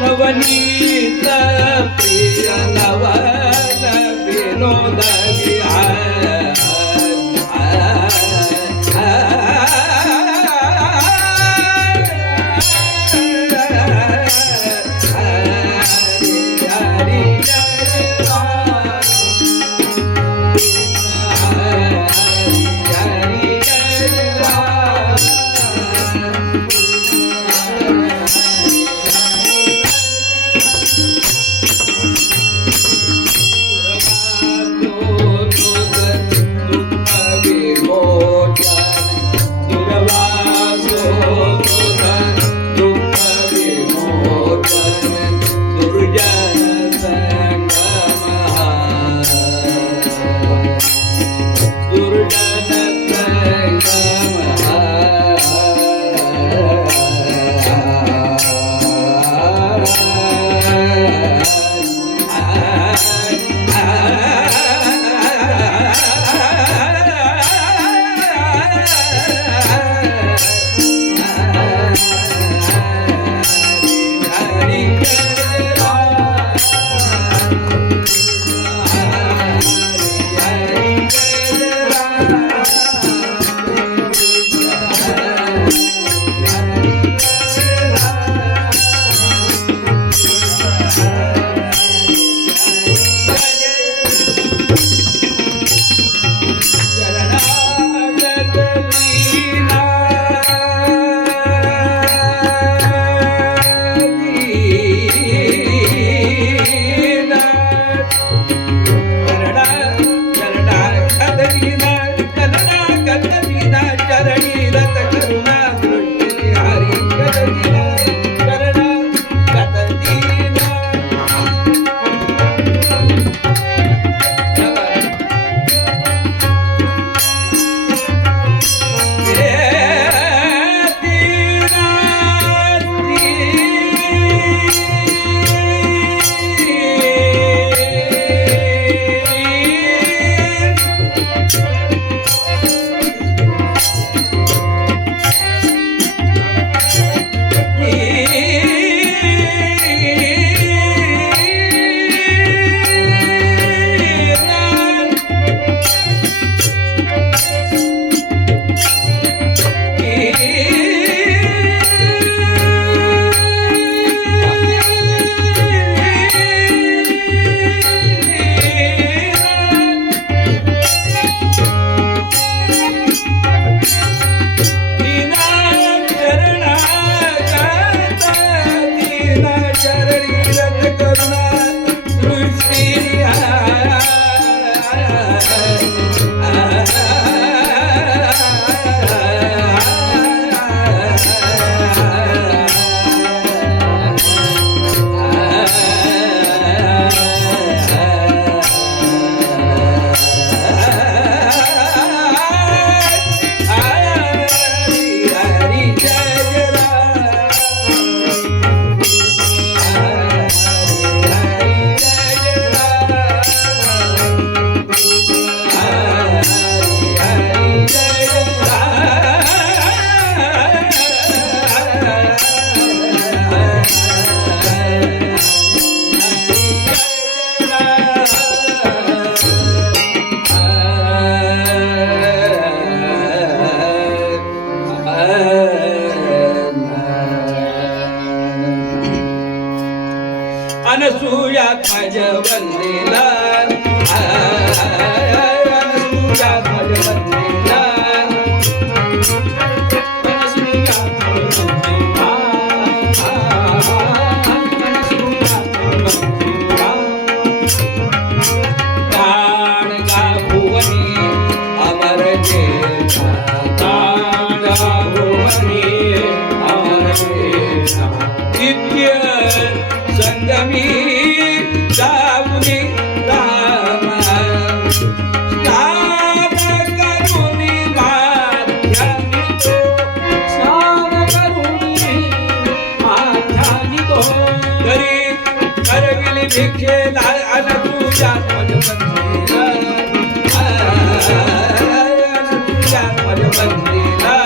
नवनीत प्रिय नवन विनोद अनसूया ध्वज वंदिला अनसूया ध्वज वंदिला संगमी जाऊनी तुझ्यात मज बंदिला तुझ्यात मज बंदिला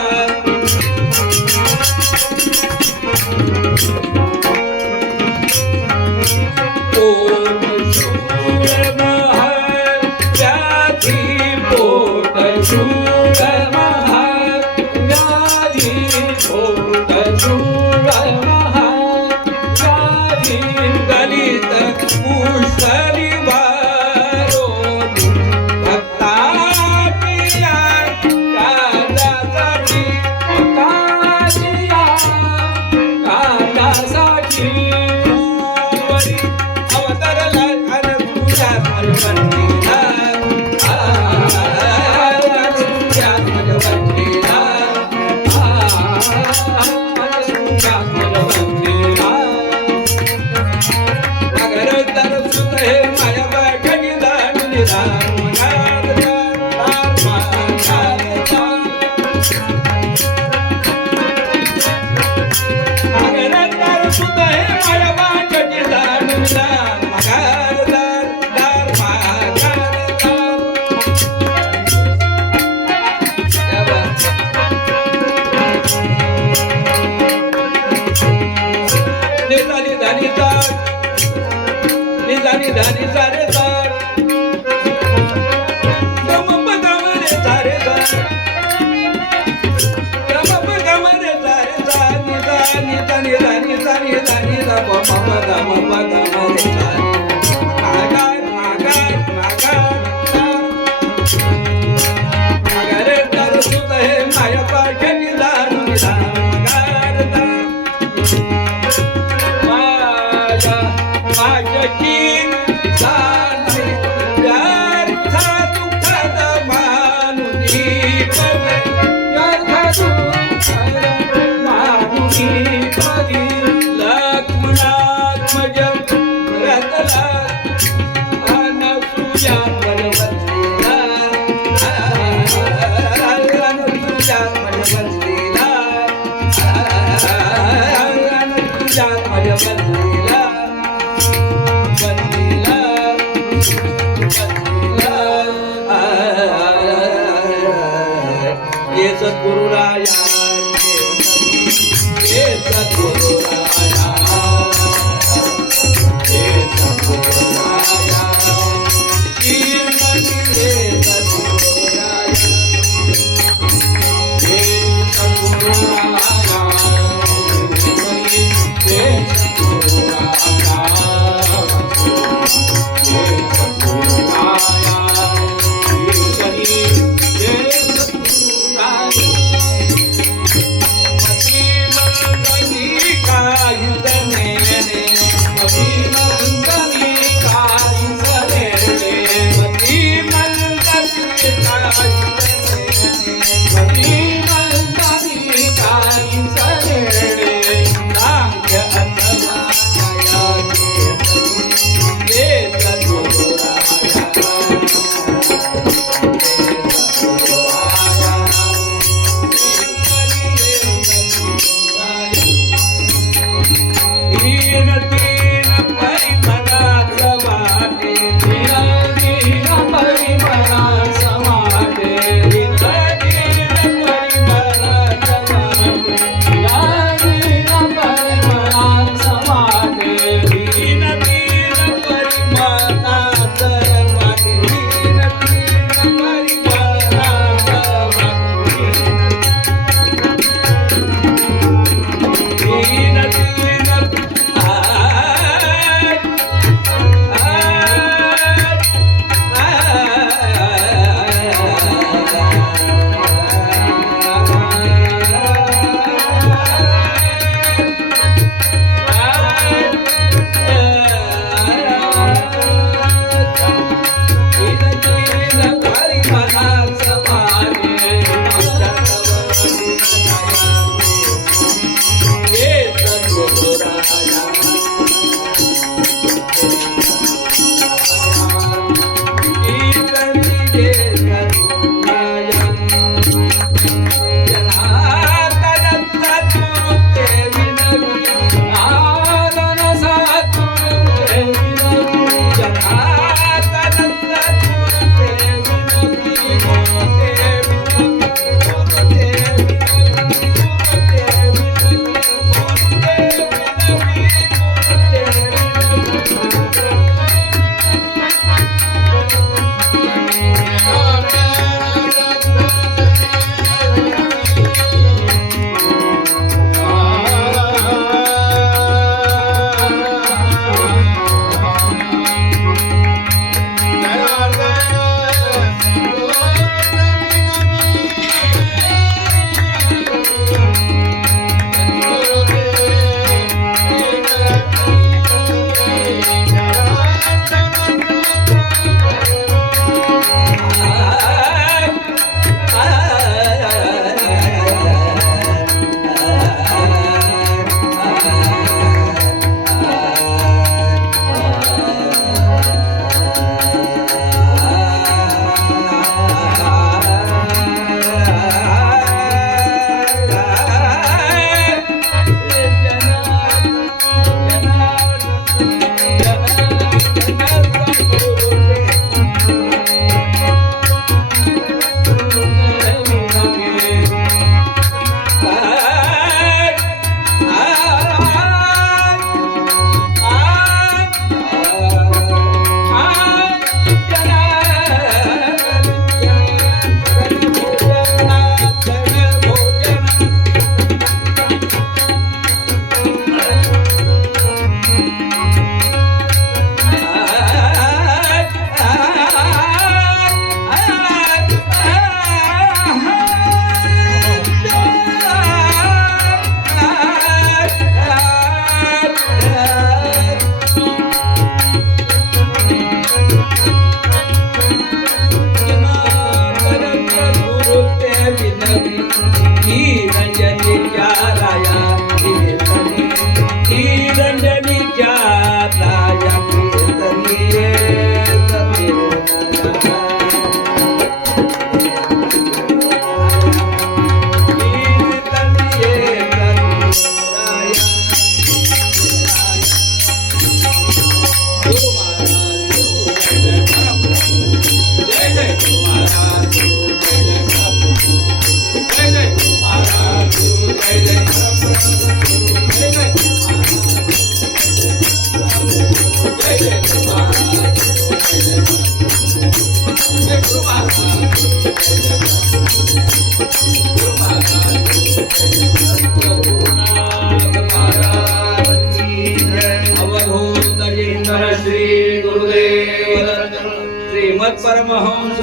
श्रीमद परमहंस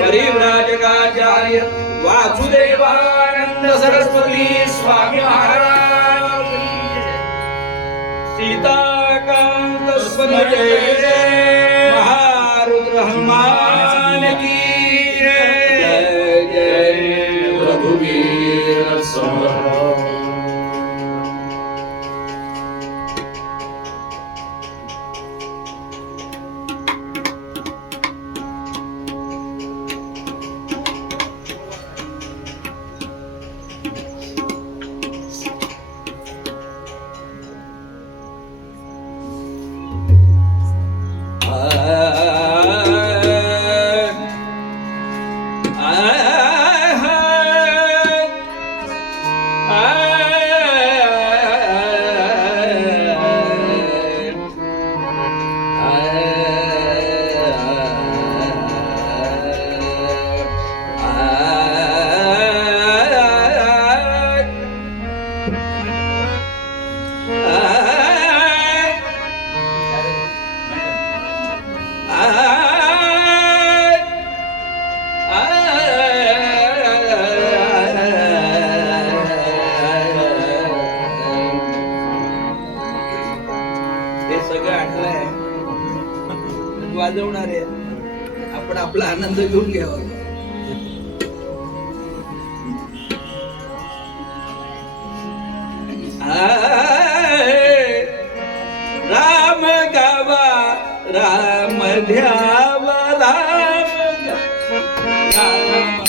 परिव्राजकाचार्य वासुदेवानंद सरस्वती स्वामी महाराज सीताकांत स्मृते महारुद्र हनुमान की जय जय रघुवीर समर्थ। वाजवणार आहे आपण आपला आनंद घेऊन घ्यावा। राम गावा राम ध्यावा राम राम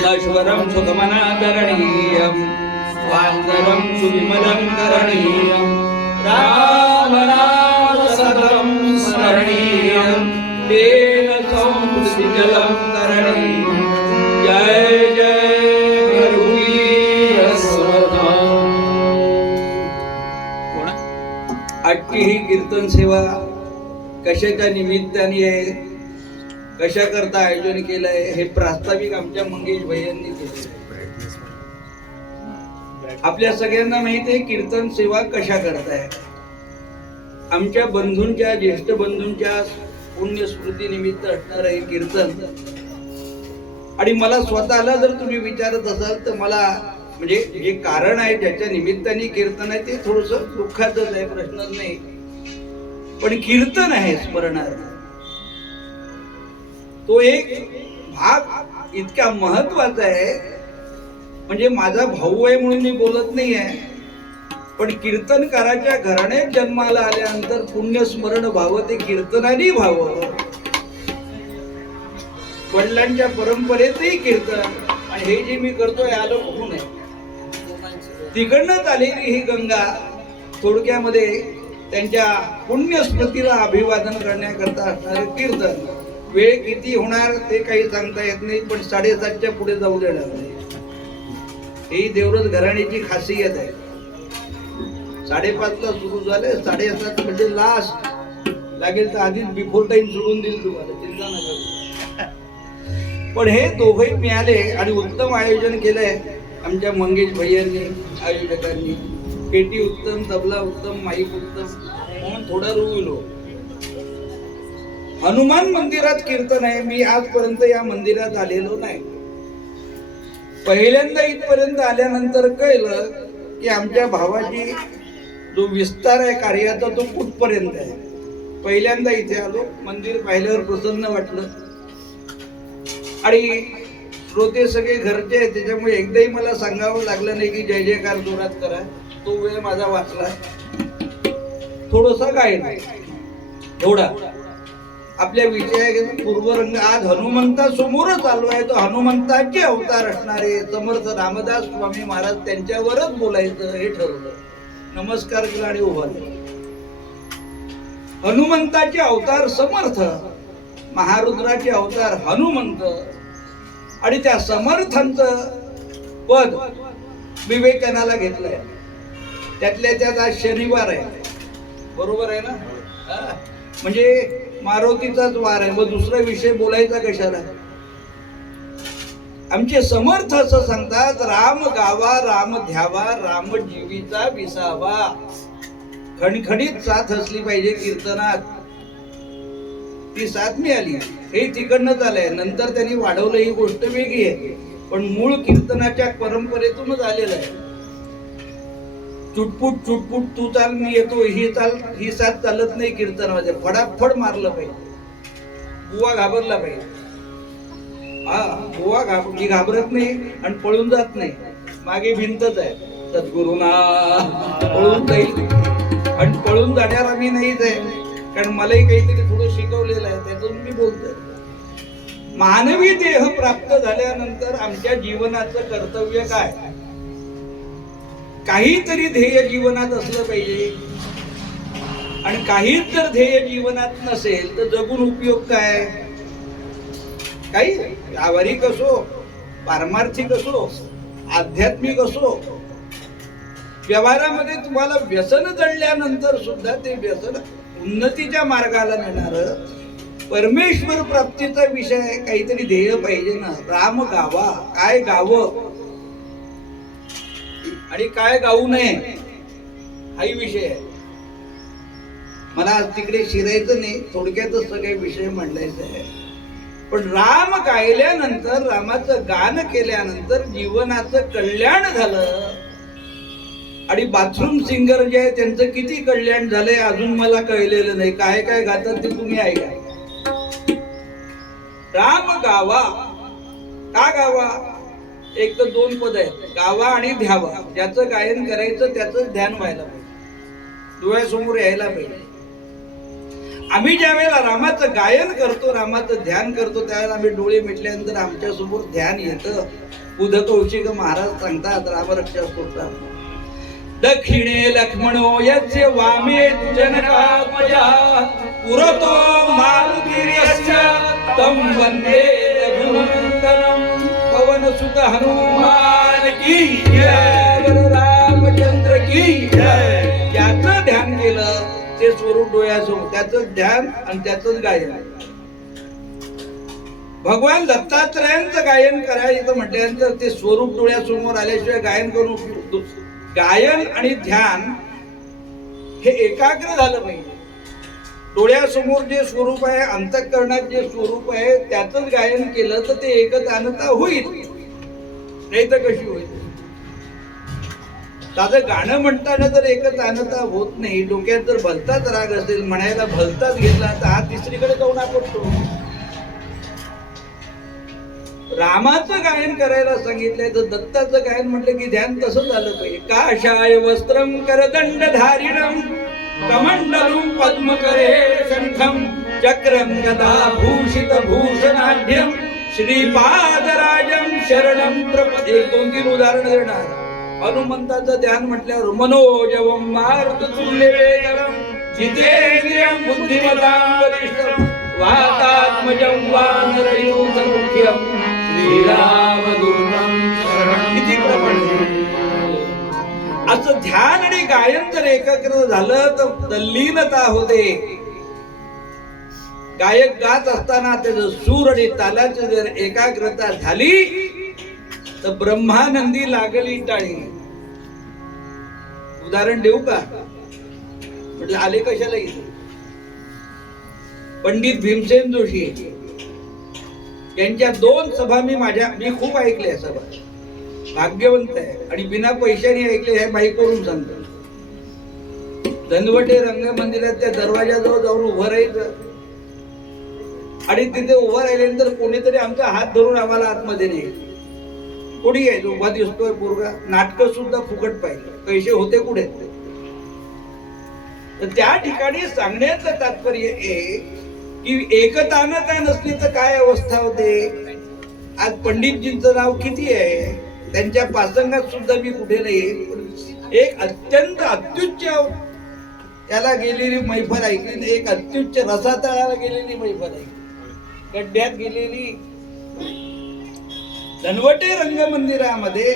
नश्वरं सुगमनाकरणीयं स्वान्तरं सुविमलं करणीयं रामनामसदं स्मरणीयं तेन संस्कृतिजलं करणीयं जय जय रघुवीर समर्था। आजची ही कीर्तन सेवा कशाच्या निमित्ताने आहे, कशा करता आयोजन केलंय हे प्रास्ताविक आमच्या मंगेश भैयांनी केले। आपल्या सगळ्यांना माहित आहे कीर्तन सेवा कशा करताय। आमच्या बंधूंच्या, ज्येष्ठ बंधूंच्या पुण्य स्मृती निमित्त असणार हे कीर्तन। आणि मला स्वतःला जर तुम्ही विचारत असाल तर मला म्हणजे जे कारण आहे ज्याच्या निमित्ताने कीर्तन आहे ते थोडस दुःखाचंच आहे, प्रश्नच नाही, पण कीर्तन आहे स्मरणार्थ। तो एक भाग इतका महत्वाचा आहे, म्हणजे माझा भाऊ आहे म्हणून मी बोलत नाही आहे, पण कीर्तनकाराच्या घराण्यात जन्माला आल्यानंतर पुण्यस्मरण व्हावं ते कीर्तनाने व्हावं। वडिलांच्या परंपरेतही कीर्तन, आणि हे जे मी करतोय आलो कुठून आहे, तिकडनंच आलेली ही गंगा थोडक्यामध्ये त्यांच्या पुण्यस्मृतीला अभिवादन करण्याकरता असणारे कीर्तन। वेळ किती होणार ते काही सांगता येत नाही, पण 7:30च्या पुढे जाऊ देणार नाही, ही देवरच घराण्याची खासियत आहे। 5:30ला सुरू झाले, 7:30 म्हणजे लास्ट, लागेल तर आधीच बिफोर टाइम सोडून देईल तुम्हाला, चिंता नका। पण हे दोघंही मिळाले आणि उत्तम आयोजन केलंय आमच्या मंगेश भैयांनी, आयोजकांनी। पेटी उत्तम, तबला उत्तम, माईक उत्तम, म्हणून थोडा रुळलो। हनुमान मंदिरात कीर्तन आहे, मी आजपर्यंत या मंदिरात आलेलो नाही। पहिल्यांदा इथपर्यंत आल्यानंतर कळलं की आमच्या भावाची जो विस्तार आहे कार्याचा तो कुठपर्यंत आहे। पहिल्यांदा इथे आलो, मंदिर पाहिल्यावर प्रसन्न वाटलं, आणि श्रोते सगळे घरचे आहेत त्याच्यामुळे एकदाही मला सांगावं लागलं नाही की जय जयकार जोरात करा, तो वेळ माझा वाचला। थोडसा काय नाही एवढा आपल्या विषयाचा पूर्वरंग। आज हनुमंता समोरच आलो आहे, तो हनुमंताचे अवतार असणारे समर्थ रामदास स्वामी महाराज त्यांच्यावरच बोलायचं हे ठरवलं। नमस्कार केला आणि उभा राहिलो। हनुमंताचे अवतार समर्थ, महारुद्राचे अवतार हनुमंत, आणि त्या समर्थांचं पद विवेचनाला घेतलंय। त्यातल्या त्यात आज शनिवार आहे, बरोबर आहे ना? म्हणजे मारुतीचाच वार आहे, मग दुसरा विषय बोलायचा कशाला? आमचे समर्थ असं सांगतात, राम गावा राम ध्यावा राम जीवीचा विसावा। खणखणीत साथ असली पाहिजे कीर्तनात, ती साथ मिळाली, हे तिकडनंच आलंय। नंतर त्यांनी वाढवलं ही गोष्ट वेगळी आहे, पण मूळ कीर्तनाच्या परंपरेतूनच आलेलं आहे। चुटपुट चुटपुट तू चाल मी येतो, ही साथ चालत नाही कीर्तनामध्ये। फडाफड मारलं पाहिजे, बुवा घाबरला पाहिजे। हा, बुवा घाबरत नाही आणि पळून जात नाही, मागे भिंतच आहे, सद्गुरुना पळून जाईल, आणि पळून जाण्याला मी नाहीच आहे, कारण मलाही काहीतरी थोडं शिकवलेलं आहे, त्यातून मी बोलतोय। मानवी देह प्राप्त झाल्यानंतर आमच्या जीवनाचं कर्तव्य काय? काहीतरी ध्येय जीवनात असलं पाहिजे, आणि काहीच जर ध्येय जीवनात नसेल तर जगून उपयोग काय? काही व्यावहारिक असो, पारमार्थिक असो, आध्यात्मिक असो, व्यवहारामध्ये तुम्हाला व्यसन जडल्यानंतर सुद्धा ते व्यसन उन्नतीच्या मार्गाला नेणार परमेश्वर प्राप्तीचा विषय, काहीतरी ध्येय पाहिजे ना। राम गावा, काय गावं आणि काय गाऊ नये हाही विषय आहे। मला आज तिकडे शिरायचं नाही, थोडक्यातच सगळे विषय मांडायचे आहे। पण राम गायल्यानंतर, रामाचं गान केल्यानंतर जीवनाचं कल्याण झालं, आणि बाथरूम सिंगर जे आहे त्यांचं किती कल्याण झालंय अजून मला कळलेलं नाही. काय काय गातात ते तुम्ही ऐका. राम गावा, का गावा? एक तर दोन पद आहेत, गावा आणि ध्यावा. ज्याचं गायन करायचं त्याचं ध्यान व्हायला पाहिजे, डोळ्यासमोर यायला पाहिजे. आम्ही ज्या वेळेला रामाचं गायन करतो, रामाचं ध्यान करतो, त्यावेळेला आम्ही डोळे मिटल्यानंतर आमच्या समोर ध्यान येतं. उद कौशिक महाराज सांगतात रामरक्षा स्तोत्रात, दक्षिणे लक्ष्मणो यस्य वामे जनकात्मजा पुरतो मारुतिर्यस्य तं वन्दे रघुनन्दनं. पवन सुत हनुमान की जय, रामचंद्र की जय. याचं ध्यान केलं ते स्वरूप डोळ्यासमोर, त्याचं ध्यान आणि त्याचंच गायन. भगवान दत्तात्रयांचं गायन करायचं म्हटल्यानंतर ते स्वरूप डोळ्यासमोर आल्याशिवाय गायन करू शकतो. गायन आणि ध्यान हे एकाग्र झालं पाहिजे. डोळ्यासमोर जे स्वरूप आहे, अंतःकरणात जे स्वरूप आहे त्याचंच गायन केलं तर ते एकतानता होईल, नाही तर कशी होईल? साधं गाणं म्हणताना जर एकतानता होत नाही, डोक्यात जर भलताच राग असेल, म्हणायला भलताच घेतला तर हा तिसरीकडे जाऊन आपटतो. रामाचं गायन करायला सांगितलंय तर दत्ताचं गायन म्हटलं की ध्यान तसं झालं पाहिजे. काशाय वस्त्रम करदंड धारिणम कमंडलम पद्मकरे शंखम चक्रम गदा भूषित भूषणाढ्यम श्रीपादराजम शरणम प्रपदे. एक दोन तीन उदाहरण देणार. हनुमंताचं ध्यान म्हटल्यावर मनोजवम मारुततुल्यवेगम जितेंद्रियं बुद्धिमतां वरिष्ठं वातात्मजं वानरयूथमुख्यं श्रीरामदूतं शरणं. किती प्रमाण असं ध्यान आणि गायन जर एकाग्र झालं तर तल्लीनता होते. गायक गात असताना त्याचं सूर आणि तालाची जर एकाग्रता झाली तर ब्रह्मानंदी लागली टाळी. उदाहरण देऊ का? म्हणजे आले कशाला इथे? पंडित भीमसेन जोशी यांच्या 2 सभा मी खूप ऐकल्या सभा. भाग्यवंत आहे आणि बिना पैशाने ऐकले हे माईकवरून सांगतो. धनवटे रंगमंदिरात त्या दरवाजाजवळ जाऊन उभं राहायचं आणि तिथे उभं राहिल्यानंतर कोणीतरी आमचा हात धरून आम्हाला आतमध्ये नाही. कोणी आहे उभा दिसतोय पोरगा, नाटक सुद्धा फुकट पाहिजे, पैसे होते कुठे? तर त्या ठिकाणी सांगण्याचं तात्पर्य आहे की एकतानता नसली तर काय अवस्था होते. आज पंडितजींचं नाव किती आहे, त्यांच्या पासंगात सुद्धा मी कुठे नाही. एक अत्यंत अत्युच्च त्याला गेलेली मैफल ऐकली, एक अत्युच्च रसातळाला गेलेली मैफल ऐकली, गड्ड्यात गेलेली. धनवटे रंगमंदिरामध्ये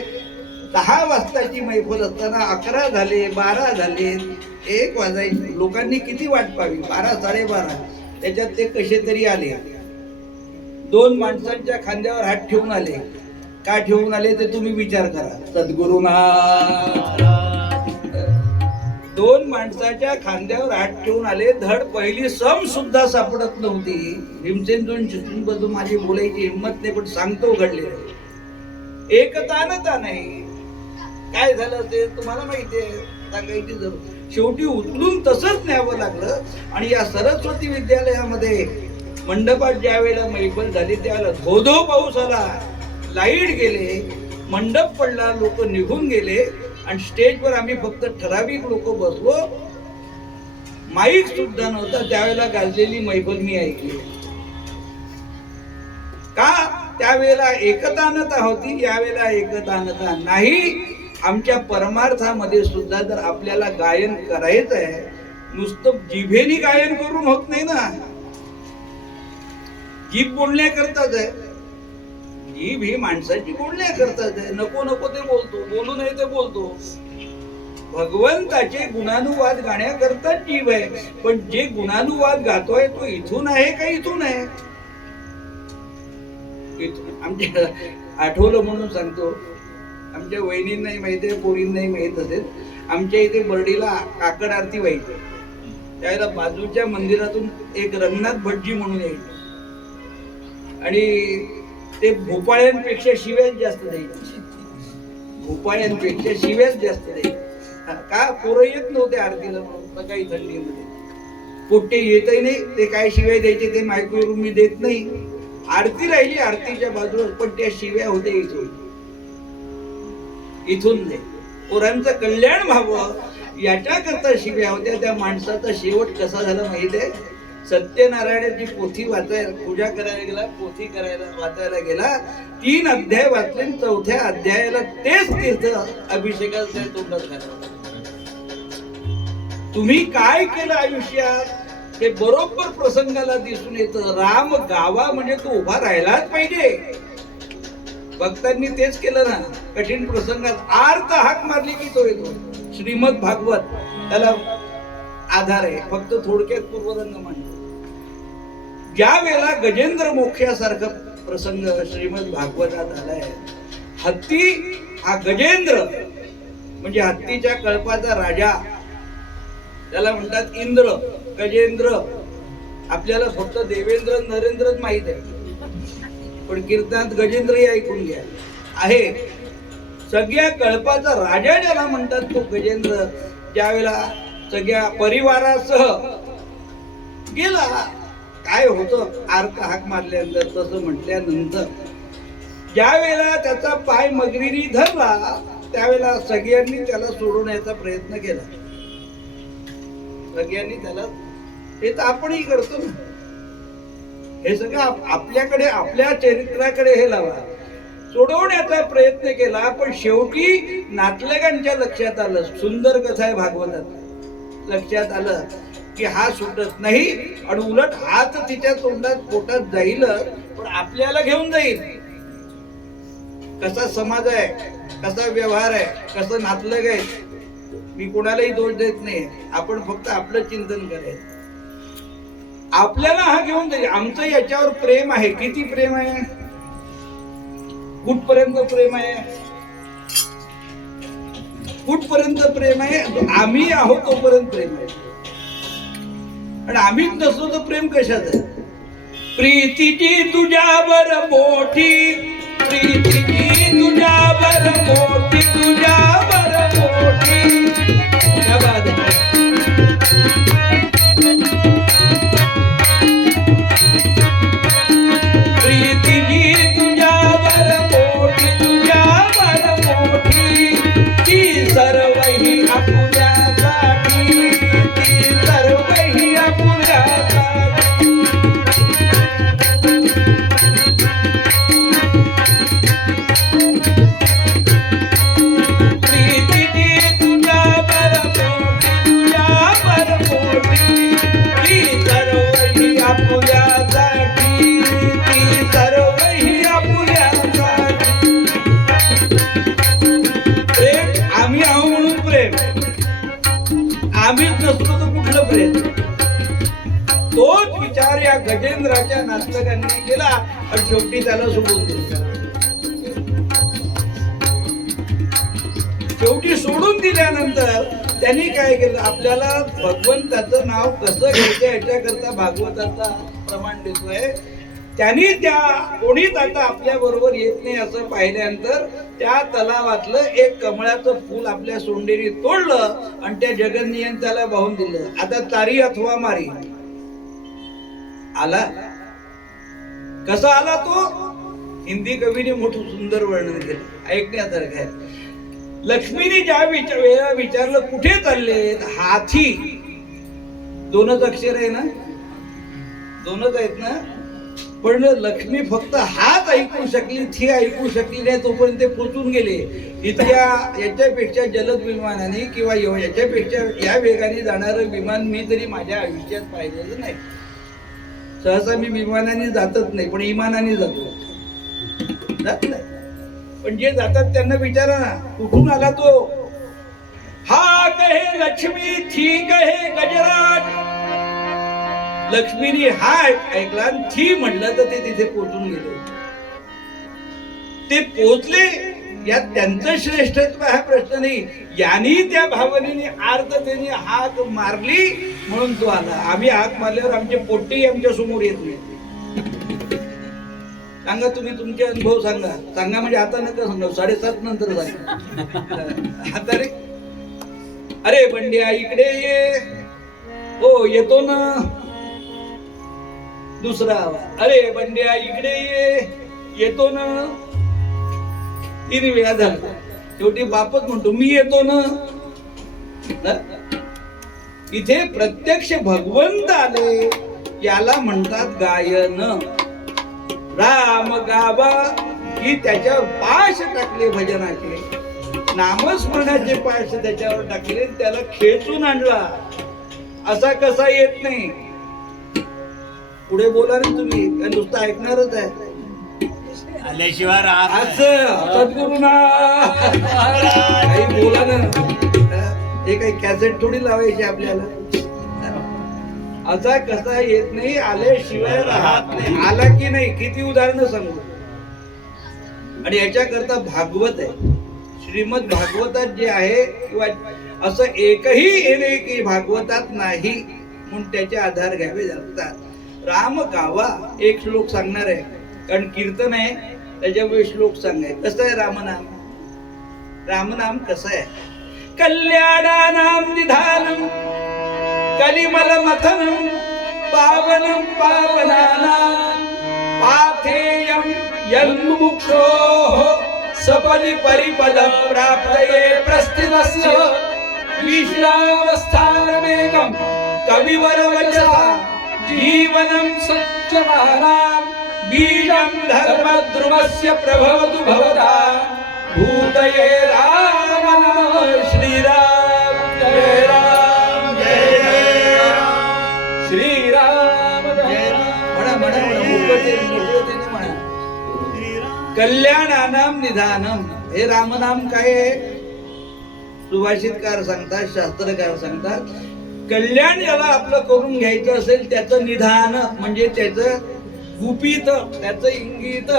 10 वाजताची मैफल असताना 11 झाले, 12 झाले, 1 वाजायचे. लोकांनी किती वाट पाहावी? 12 साडेबारा. त्याच्यात ते कसे तरी आले. 2 माणसांच्या खांद्यावर हात ठेवून आले. का ठेवून आले ते तुम्ही विचार करा. सद्गुरुनाथ 2 माणसाच्या खांद्यावर हात ठेवून आले. धड पहिली सम सुद्धा सापडत नव्हती. भीमसेन जोशी माझी बोलायची हिंमत नाही, पण सांगतो घडलेलं. एकतानता नाही. काय झालं ते तुम्हाला माहिती आहे, सांगायची जरूर. शेवटी उचलून तसंच न्यावं लागलं. आणि या सरस्वती विद्यालयामध्ये मंडपात ज्या वेळेला मैफल झाली त्यावेळेला धोधो पाऊस आला, लाईट गेले, मंडप पडला, लोक निघून गेले आणि स्टेजवर आम्ही फक्त ठराविक लोक बसलो. माईक सुद्धा नव्हता. त्यावेळेला गाजलेली मैफल मी ऐकली. का? त्यावेळेला एकतानता होती, यावेळेला एकतानता नाही. आमच्या परमार्थामध्ये सुद्धा जर आपल्याला गायन करायचं आहे, नुसतं जिभेनी गायन करून होत नाही ना. जीभ बोलण्याकरताच आहे. जीभ ही माणसाची बोलण्याकरताच आहे. नको नको ते बोलतो, बोलू नये ते बोलतो. भगवंताचे गुणानुवाद गाण्याकरताच जीभ आहे. पण जे गुणानुवाद गातोय तो इथून आहे का इथून आहे? आमच्या आठवलं म्हणून सांगतो. आमच्या वहिनींनाही माहिती आहे, पोरींनाही माहित असेल. आमच्या इथे बर्डीला काकड आरती व्हायची. त्यावेळेला बाजूच्या मंदिरातून एक रंगनाथ भटजी म्हणून यायचे आणि ते भोपाळ्यांपेक्षा शिव्याच जास्त द्यायचे. भोपाळ्यांपेक्षा शिव्याच जास्त द्यायचे. का पोरं येत नव्हते आरतीला म्हणून काही थंडीमध्ये. पोट्टे येतही नाही, ते काय शिव्या द्यायचे ते मायक्रोवरून मी देत नाही. आरती राहिली आरतीच्या बाजूला, पण त्या शिव्या होत्या इथून नाही. पोरांचं कल्याण व्हावं याच्याकरता शिव्या होत्या. त्या माणसाचा शेवट कसा झाला माहित आहे? सत्यनारायणाची पोथी वाचायला, पूजा करायला गेला, पोथी करायला वाचायला गेला, 3 अध्याय वाचले, 4थ्या अध्यायाला तेच तीर्थ अभिषेकाच्या तोंडात घालवलं. तुम्ही काय केलं आयुष्यात हे बरोबर प्रसंगाला दिसून येतं. राम गावा म्हणजे तो उभा राहिलाच पाहिजे. भक्तांनी तेच केलं ना. कठीण प्रसंगात आर्त हाक मारली की तो येतो. श्रीमद भागवत त्याला आधार आहे. फक्त थोडक्यात पूर्वरंग मांडतो. ज्या वेळेला गजेंद्र मोक्षासारखा प्रसंग श्रीमद भागवतात आलाय, हत्ती हा गजेंद्र म्हणजे हत्तीच्या कळपाचा राजा, त्याला म्हणतात इंद्र. गजेंद्र आपल्याला फक्त देवेंद्र नरेंद्रच माहित आहे, पण कीर्तनात गजेंद्रही ऐकून घ्या आहे. सगळ्या कळपाचा राजा ज्याला म्हणतात तो गजेंद्र ज्यावेळेला सगळ्या परिवारासह गेला, काय होतं आर्त हाक मारल्यानंतर, तसं म्हटल्यानंतर ज्या वेळेला त्याचा पाय मगरीने धरला त्यावेळेला सगळ्यांनी त्याला सोडवण्याचा प्रयत्न केला. सगळ्यांनी त्याला, हे तर आपणही करतो ना. हे सगळं आपल्याकडे, आपल्या चरित्राकडे हे लावा. सोडवण्याचा प्रयत्न केला, पण शेवटी नातलगांच्या लक्षात आलं. सुंदर कथा आहे भागवतात. लक्षात आलं की हा सुटत नाही आणि उलट हात तिच्या तोंडात पोटात जाईल, पण आपल्याला घेऊन जाईल. कसा समाज आहे, कसा व्यवहार आहे, कसं नातलग आहे, मी कोणालाही दोष देत नाही. आपण फक्त आपलं चिंतन करायचं. आपल्याला हा घेऊन जाईल. आमचं याच्यावर प्रेम आहे. किती प्रेम आहे? कुठपर्यंत प्रेम आहे? कुठपर्यंत प्रेम आहे? आम्ही आहोत तोपर्यंत प्रेम आहे. आणि आम्हीच नसलो तर प्रेम कशाचं? प्रीतीची तुझ्यावर मोठी, प्रीतीची तुझ्यावर मोठी, तुझ्यावर मोठी. क्या बात है. प्रीतीची तुझ्यावर मोठी, तुझ्यावर मोठी, ती सर्वही आपुल्यासाठी, ती सर्वही आपुल्यासाठी. प्रीतीची तुझ्यावर मोठी, तुझ्यावर मोठी, ती सर्वही आपुल्यासाठी, ती सर्वही आपुल्यासाठी. प्रेम आम्ही आहो म्हणून प्रेम, आम्हीच नसतो तर कुठलं प्रेम? तोच विचार या गजेंद्राच्या नातलगांनी केला आणि शेवटी त्याला सोडून दिलं. शेवटी सोडून दिल्यानंतर त्यांनी काय केलं? आपल्याला भगवंताचं नाव कसं घ्यायचं याच्याकरता भागवताचा प्रमाण देतोय. त्यांनी त्या कोणीच आता आपल्या बरोबर येत नाही असं पाहिल्यानंतर त्या तलावातलं एक कमळाचं फूल आपल्या सोंडेरी तोडलं आणि त्या जगन्नियंत्याला वाहून दिलं. आता तारी अथवा मारी आला. कसा आला तो? हिंदी कवीने मोठं सुंदर वर्णन केलं, ऐकण्यासारखं आहे. लक्ष्मीने ज्या वेळेला विचारलं कुठे चालले, हाथी. 2च अक्षर आहे ना, 2च आहेत ना. पण लक्ष्मी फक्त हात ऐकू शकली, थी ऐकू शकली नाही, तोपर्यंत ते पोचून गेले. इतक्या याच्यापेक्षा जलद विमानाने किंवा याच्यापेक्षा या वेगाने जाणारं विमान मी तरी माझ्या आयुष्यात पाहिलेलं नाही. सहसा मी विमानाने जातच नाही, पण इमानाने जातो. जात नाही. पण जे जातात त्यांना विचारा ना, कुठून आला तो? हा कहे लक्ष्मी, थी कहे गजराज. लक्ष्मीने हा ऐकला आणि थी म्हणलं तर ते तिथे पोचून गेले. ते पोचले यात त्यांचं श्रेष्ठत्व हा प्रश्न नाही. यांनी त्या भावनेने आर्ततेने हाक मारली म्हणून तो आला. आम्ही हाक मारल्यावर आमचे पोट्टेही आमच्या समोर येत नाही. सांगा तुम्ही तुमचे अनुभव सांगा. सांगा म्हणजे आता नका सांगा, 7:30 नंतर सांगा. आता रे अरे बंड्या इकडे ये, हो येतो ना. दुसरा आवाज, अरे बंड्या इकडे ये, येतो ना. 3 वेळा झाला. शेवटी बापच म्हणतो मी येतो ना. इथे प्रत्यक्ष भगवंत आले, याला म्हणतात गायन. राम गावा की त्याच्यावर पाश टाकले भजनाचे, नामस्मरणाचे पाश त्याच्यावर टाकले, त्याला खेचून आणला. असा कसा येत नाही. पुढे बोला ना तुम्ही, काय नुसतं ऐकणारच आहे आल्याशिवाय राहत असं सद्गुरुना काही बोला ना. हे काही कॅसेट थोडी लावायची आपल्याला. असा कसा येत नाही, आल्याशिवाय राहत नाही. आला की नाही, किती उदाहरणं सांगू. आणि याच्याकरता भागवत आहे. श्रीमद भागवतात जे आहे, किंवा असं एकही येणे की भागवतात नाही, म्हणून त्याचे आधार घ्यावे लागतात. राम गावा एक श्लोक सांगणार आहे, कारण कीर्तन आहे त्याच्यामुळे श्लोक सांगाय. कसं आहे रामनाम? रामनाम कसं आहे? कल्याणानाम निधानम कलिमल मथनम पावनम पावनानां पाथेयं यन्मुक्षो सपदि परिपद प्राप्तये प्रस्थितस्य विश्रावस्थानमेकं कविवर वचसा जीवनं सच्चमानां बीजं धर्मद्रुमस्य प्रभवतु भवता भूतये. राम नमः श्रीराम जय राम जय राम श्रीराम जय राम. म्हणा म्हणा म्हणा. कल्याणानाम निधानम, हे रामनाम काय आहे? सुभाषितकार सांगतात, शास्त्रकार सांगतात, कल्याण ज्याला आपलं करून घ्यायचं असेल त्याचं निधान म्हणजे त्याचं गुपित, त्याचं इंगित.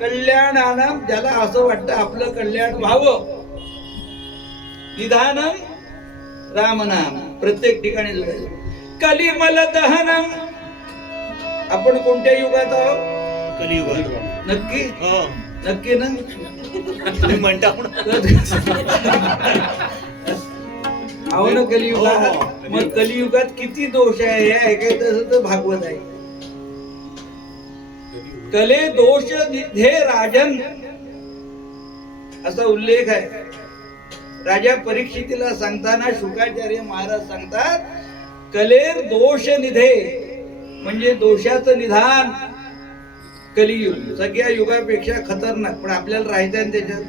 कल्याणानाम ज्याला असं वाटतं आपलं कल्याण व्हावं, निधानम रामनाम. प्रत्येक ठिकाणी जोडायचं. कलिमल दहनम, आपण कोणत्या युगात आहोत? कलियुगात. नक्की हो नक्की ना. तुम्ही म्हणता अहो ना कलियुगात. मग कलियुगात किती दोष आहे हे ऐकायचं असं तर भागवत आहे. कले दोष निधे राजन असा उल्लेख आहे. राजा परीक्षितीला सांगताना शुकाचार्य महाराज सांगतात, कलेर दोष निधे म्हणजे दोषाचं निधान. कलियुग सगळ्या युगापेक्षा खतरनाक, पण आपल्याला राहायचं आहे त्याच्यात,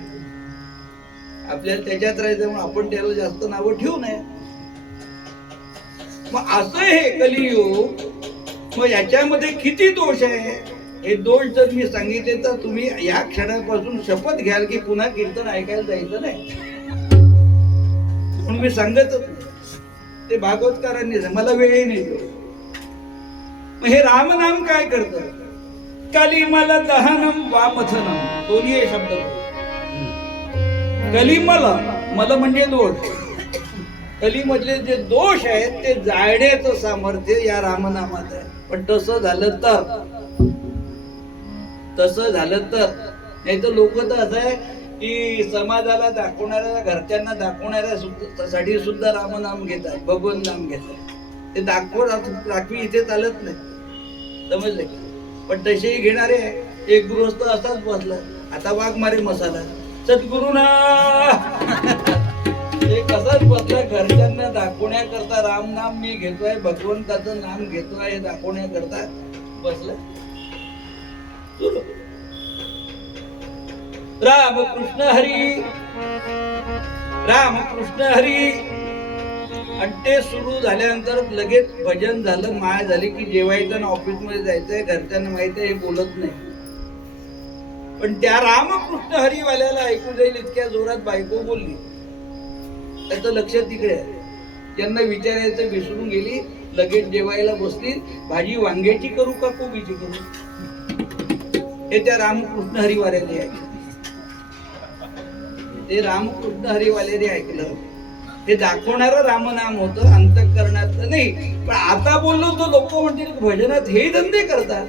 आपल्याला त्याच्यात राहायचं, म्हणून आपण त्याला जास्त नावं ठेवू नये. मग असं हे कलियुग. मग याच्यामध्ये किती दोष आहे हे दोष जर मी सांगितले तर तुम्ही या क्षणापासून शपथ घ्याल की पुन्हा कीर्तन ऐकायला जायचं नाही. म्हणून मी सांगतच ते भागवतकारांनी, मला वेळही नाही. मग हे रामनाम काय करतं? कलिमल दहनम वामथनम, दोन्ही शब्द. कलिमल, मल म्हणजे दोष. कली मधले जे दोष आहेत ते जाळण्याचं सामर्थ्य या रामनामात आहे. पण तसं झालं तर नाही तर लोक तर असं आहे की समाजाला दाखवणाऱ्या, घरच्यांना दाखवणाऱ्या साठी सुद्धा रामनाम घेत आहे, भगवंत नाम घेत आहे. ते दाखवी इथे चालत नाही, समजले? पण तसेही घेणारे एक गृहस्थ असाच बसला, आता वाघ मारे मसाला सद्गुरुना. ते कसाच बसला, घरच्यांना दाखवण्याकरता रामनाम मी घेतोय, भगवंताचं नाम घेतोय हे दाखवण्याकरता बसला. राम कृष्ण हरी, राम कृष्ण हरी. आणि ते सुरू झाल्यानंतर लगेच भजन झालं, माळ झाली की जेवायचं ना ऑफिस मध्ये जायचंय. घरच्यांना माहिती आहे हे बोलत नाही, पण त्या रामकृष्ण हरीवाल्याला ऐकू जाईल इतक्या जोरात बायको बोलली. त्याचं लक्ष तिकडे आहे. त्यांना विचारायचं विसरून गेली, लगेच जेवायला बसली. भाजी वांग्याची करू का कोबीची करू, हे त्या रामकृष्ण हरीवाल्याने ऐकलं. ते रामकृष्ण हरीवाल्याने ऐकलं. हे दाखवणारं रामनाम होतं, अंतःकरणातलं नाही. पण आता बोललो तो लोक म्हणतील भजनात हे धंदे करतात,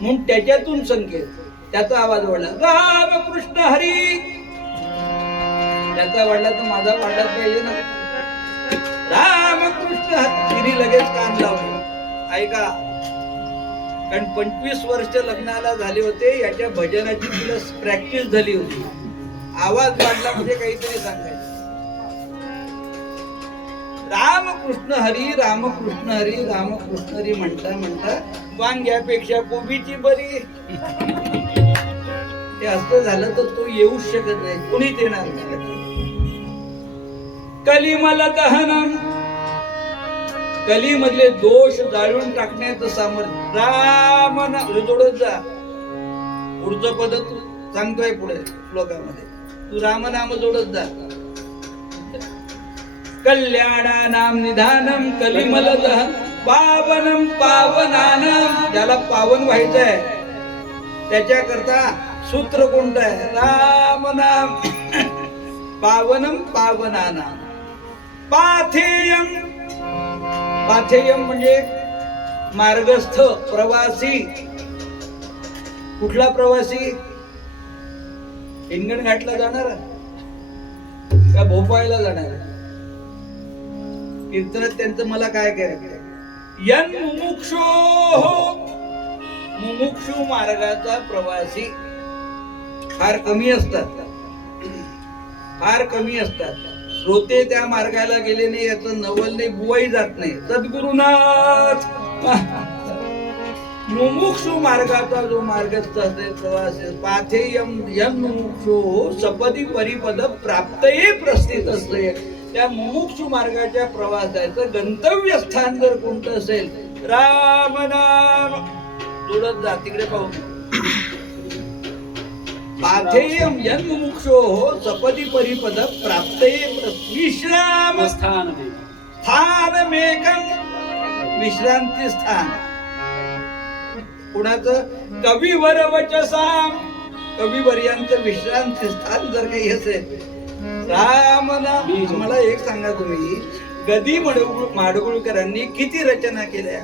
म्हणून त्याच्यातून संकेत, त्याचा आवाज वाढला. रामकृष्ण हरी त्याचा वाढला तर माझा वाढला पाहिजे ना. रामकृष्ण तिने लगेच कान लावले. ऐका, कारण 25 वर्ष लग्नाला झाले होते, याच्या भजनाची तिला प्रॅक्टिस झाली होती. आवाज वाढला म्हणजे काहीतरी सांगायचं. रामकृष्ण हरी रामकृष्ण हरी रामकृष्ण हरी म्हणता म्हणता वांग्यापेक्षा कोबीची बरी. ते असं झालं तर तो येऊच शकत नाही, कोणीच येणार नाही. कलिमल दहनम, कलीमधले दोष जाळून टाकण्याचं सामर्थ्य राम जोडत जा. पुढचं पद तू सांगतोय पुढे श्लोकामध्ये, तू रामनाम जोडत जा. कल्याणानाम निधानम कलिमल दहन पावनम पावनानम. ज्याला पावन व्हायचंय त्याच्याकरता सूत्र कोणतं आहे? रामनाम. पावनम पावनानाम. पाथेयम, पाथेयम म्हणजे मार्गस्थ प्रवासी. कुठला प्रवासी? हिंगणघाटला जाणार का भोपाळला जाणार? कीर्तनात त्यांचं मला काय करायचं? यन मुमुक्षो, मुमुक्षु मार्गाचा प्रवासी फार कमी असतात, फार कमी असतात. श्रोते त्या मार्गाला गेले नाही याचं नवल नाही, बुवाई जात नाही. सद्गुरुनाथ मुमुक्षु मार्गाचा जो मार्गस्थ असेल प्रवासी, पाथेयम यन मुमुक्षो सपदी परिपद प्राप्तये प्रस्थित असते. त्या मुमुक्षु मार्गाच्या प्रवासाचं गंतव्य स्थान जर कोणतं असेल, राम नाम जोडत जा. तिकडे पाहू. पाथेयम यन मुमुक्षो सपदी परिपद प्राप्तये विश्राम स्थानमेकं, विश्रांती स्थान. कुणाचं? कविवर वचसाम, कविवर्यांचं विश्रांती स्थान जर काही असेल, राम नाम. मला एक सांगा तुम्ही, गदी माडगुळकरांनी किती रचना केल्या?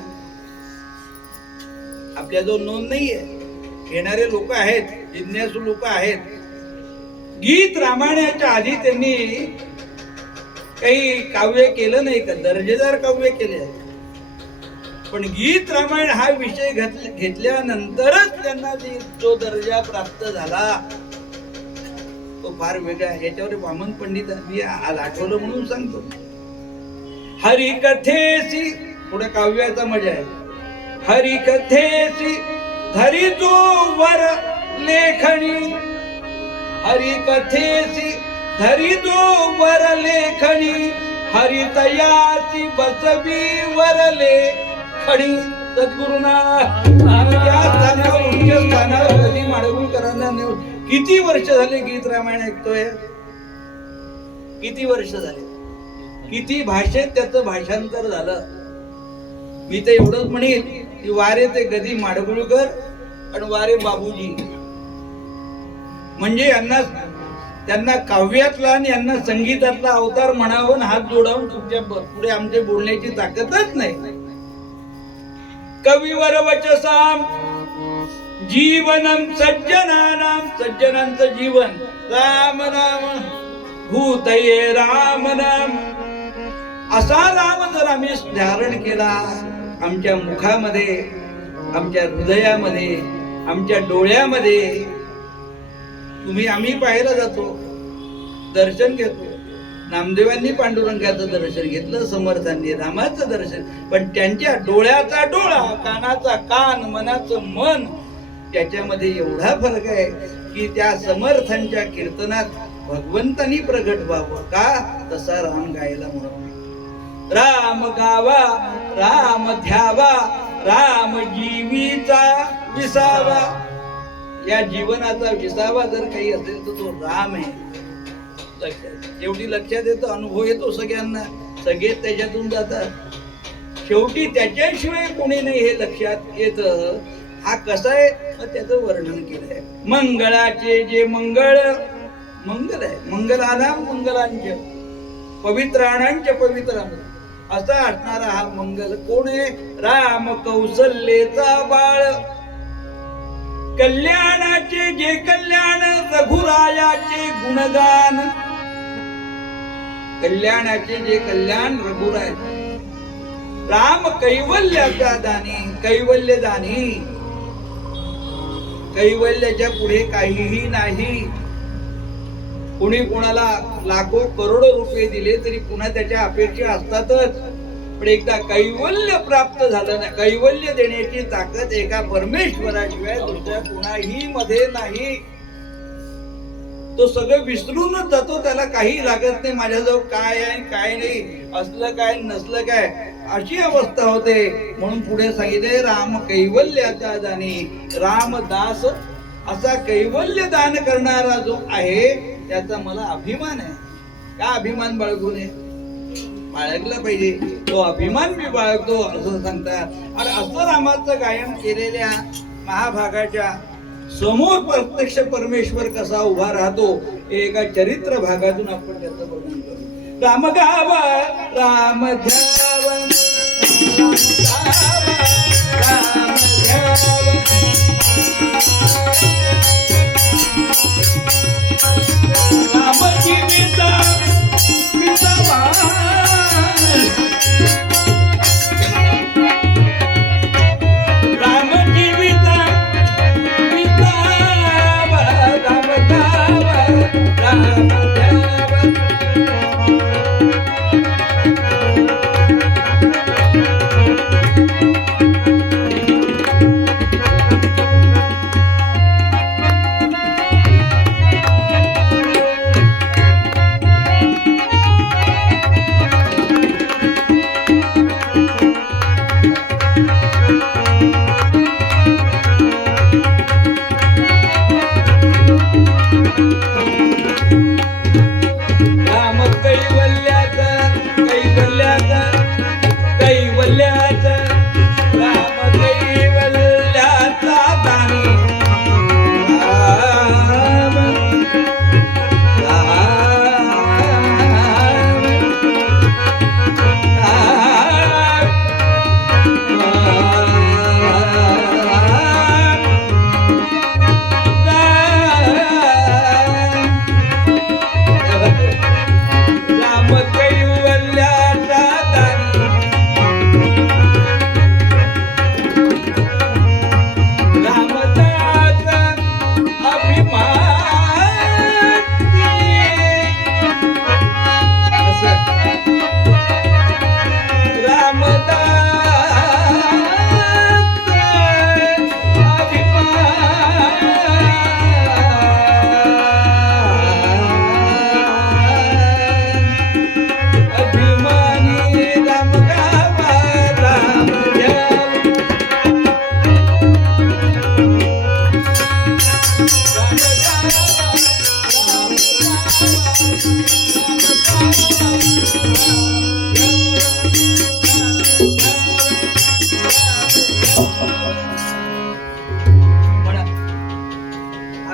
आपल्याजवळ नोंद नाहीये. येणारे लोक आहेत, जिज्ञासू लोक आहेत. गीत रामायणाच्या आधी त्यांनी काही काव्य केलं नाही का? दर्जेदार काव्य केले. पण गीत रामायण हा विषय घेतल्यानंतरच त्यांना जो दर्जा प्राप्त झाला तो फार वेगळा. याच्यावर वामन पंडितांनी आज आठवलं म्हणून सांगतो. हरिकथेसी, पुढे काव्याचा मजा आहे. हरिकथेसी धरी जो वर लेखणी, हरिकथेसी धरी जो वर लेखणी, हरितयासी बसवी वर लेखणी. सद्गुरुनाथ या स्थानावर, उच्च स्थानावर गदी माडगुळकरांना नेऊन किती वर्ष झाले गीत रामायण ऐकतोय? किती वर्ष झाले? किती भाषेत त्याचं भाषांतर झालं? मी तर एवढंच म्हणेन की वारे ते गदी माडगुळकर आणि वारे बाबूजी, म्हणजे यांना, त्यांना काव्यातला आणि यांना संगीतातला अवतार म्हणावं, हात जोडावून तुमच्या पुढे आमच्या बोलण्याची ताकदच नाही. कविवर वचसाम जीवनम सज्जनानाम, सज्जनांचं जीवन राम नाम. भूतये राम नाम. असा राम जर आम्ही धारण केला आमच्या मुखामध्ये, आमच्या हृदयामध्ये, आमच्या डोळ्यामध्ये, आम्ही पाहायला जातो, दर्शन घेतो. नामदेवांनी पांडुरंगाचं दर्शन घेतलं, समर्थांनी रामाचं दर्शन. पण त्यांच्या डोळ्याचा डोळा, कानाचा कान, मनाचं मन, त्याच्यामध्ये एवढा फरक आहे की त्या समर्थांच्या कीर्तनात भगवंतानी प्रगट व्हावं का तसा राम गायला म्हणून. राम गावा, राम ध्यावा, राम जीवीचा विसावा. या जीवनाचा विसावा जर काही असेल तर तो राम आहे. शेवटी लक्षात येतो, अनुभव येतो सगळ्यांना, सगळे त्याच्यातून जातात. शेवटी त्याच्याशिवाय कोणी नाही हे लक्षात येत. हा कसा आहे त्याचं वर्णन केलंय. मंगळाचे जे मंगळ, मंगल आहे, मंगलानाम मंगलांच, पवित्राणांच पवित्र, असा असणारा हा मंगल कोण आहे? राम कौसल्येचा बाळ. कल्याणाचे जे कल्याण, रघुरायाचे गुणगान. कल्याणाचे जे कल्याण रघुर आहेत. राम कैवल्याचा दानी, कैवल्य दानी. कैवल्याच्या पुढे काहीही नाही. कुणी कुणाला लाखो करोडो रुपये दिले तरी पुन्हा त्याच्या अपेक्षा असतातच. पण एकदा कैवल्य प्राप्त झालं ना, कैवल्य देण्याची ताकद एका परमेश्वराशिवाय दुसऱ्या कुणाही मध्ये नाही. तो सगळं विसरूनच जातो, त्याला काही लागत नाही. माझ्याजवळ काय आहे काय नाही, असलं काय नसलं काय, अशी अवस्था होते. म्हणून पुढे सांगितले राम कैवल्याचा दानी. रामदास असा कैवल्य दान करणारा जो आहे त्याचा मला अभिमान आहे. का अभिमान बाळगू नये? बाळगला पाहिजे. तो अभिमान मी बाळगतो असं सांगतात. आणि असं रामाचं गायन केलेल्या महाभागाच्या समोर प्रत्यक्ष परमेश्वर कसा उभा राहतो हे एका चरित्र भागातून आपण त्याचं वर्णन करू. राम गावा राम ध्यावा, राम ध्यावा, राम जीविता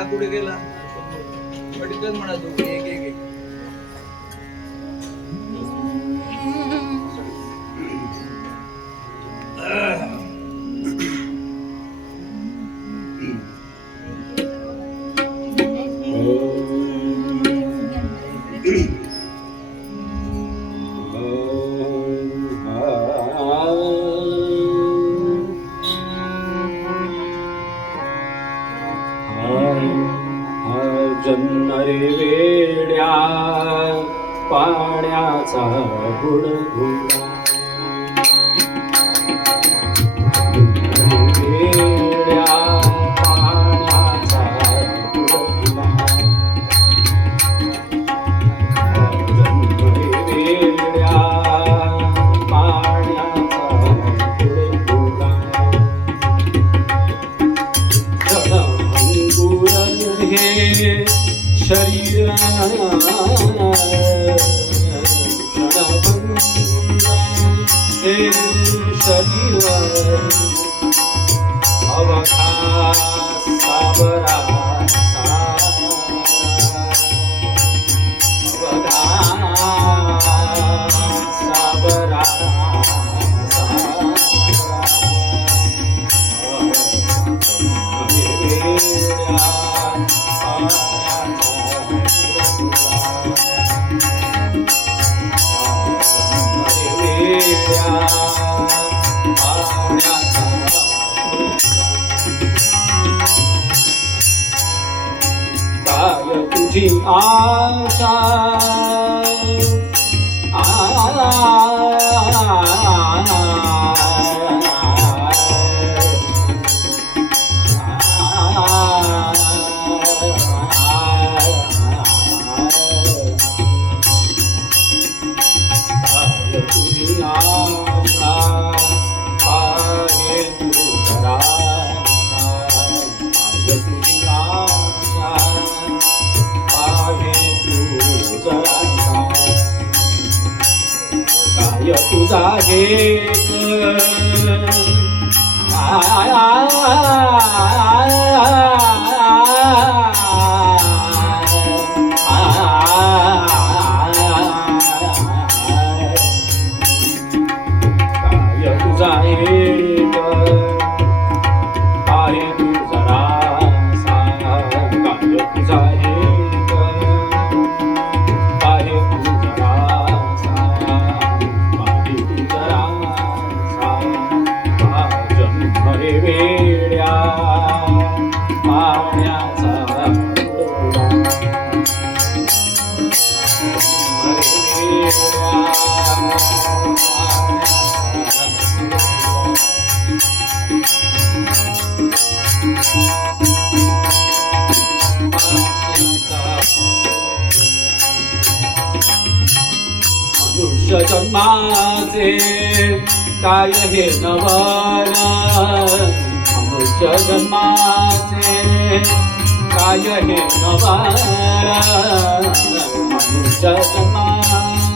कुठे गेला पटकन म्हणा तू एक एक एक जन्नरे वेड्या पाण्याचा गुडगुडा वेड्या पाण्याचा गुडगुडा जन्नरे वेड्या पाण्याचा गुडगुडा जडभंगुर हे शरीर हे शरीर अवघा साबरा अवघा साबरा पाण्याचा काय तुझी आशा तुझी आशा आहे तुझरा तुझी आशा आहे तुझरा काय तुझा हे काय तुझा एक आहे तुझरा काय तुझा एक आहे तुझरा आहे तुझरा जन्मरे वेड्या पाण्याचा मनुष्य जन्माचे काय हे नवल मनुष्य जन्माचे काय हे नवल मनुष्य जन्माचे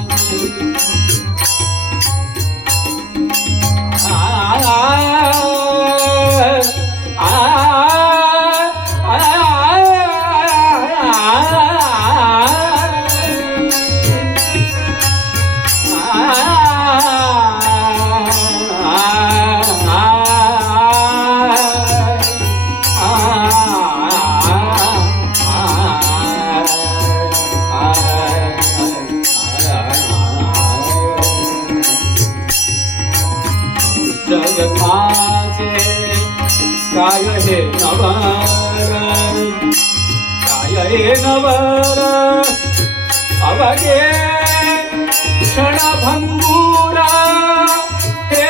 जगमाचे काय हे नवर काय हे नवर अवघे क्षणभंगुरा हे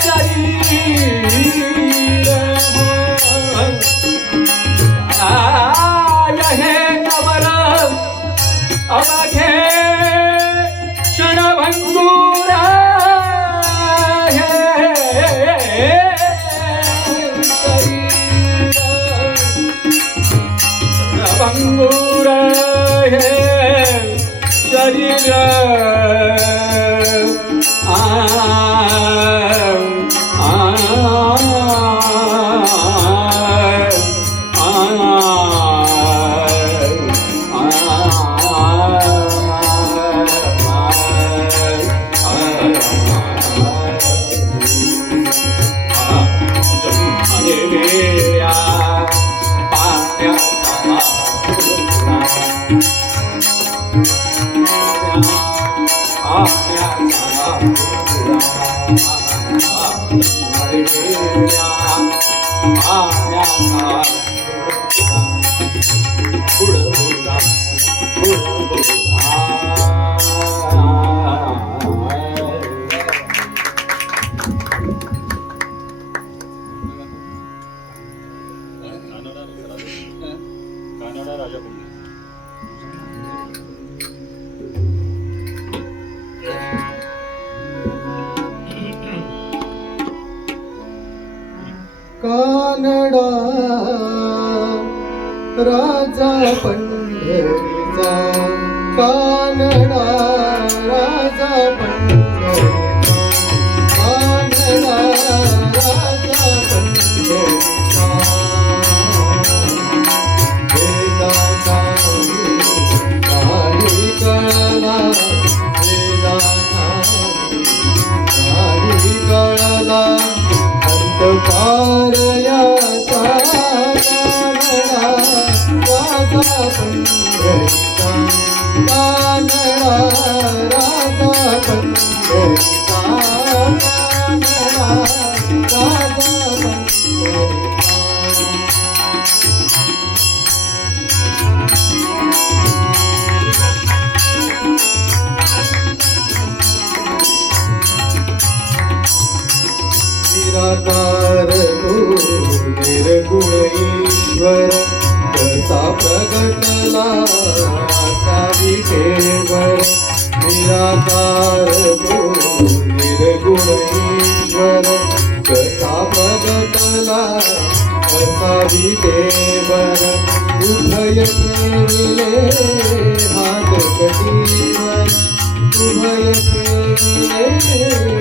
शरीर काय हे नवर अवघे क्षणभंगुरा भंगुर है शरीर कानडा राजा पंढरीचा कानडा राजा पंढरीचा कानडा राजा पंढरीचा वेदाचा काही कळला वेदाचा काही कळला अंतकारयाचा कानडा राजा पंढरीचा कानडा ईश्वर कसा प्रगटला असा विठेवर निराकार तो निर्गुण ईश्वर कसा प्रगटला असा विठेवर उभय ठेविले हात कटीवर उभय ठेविले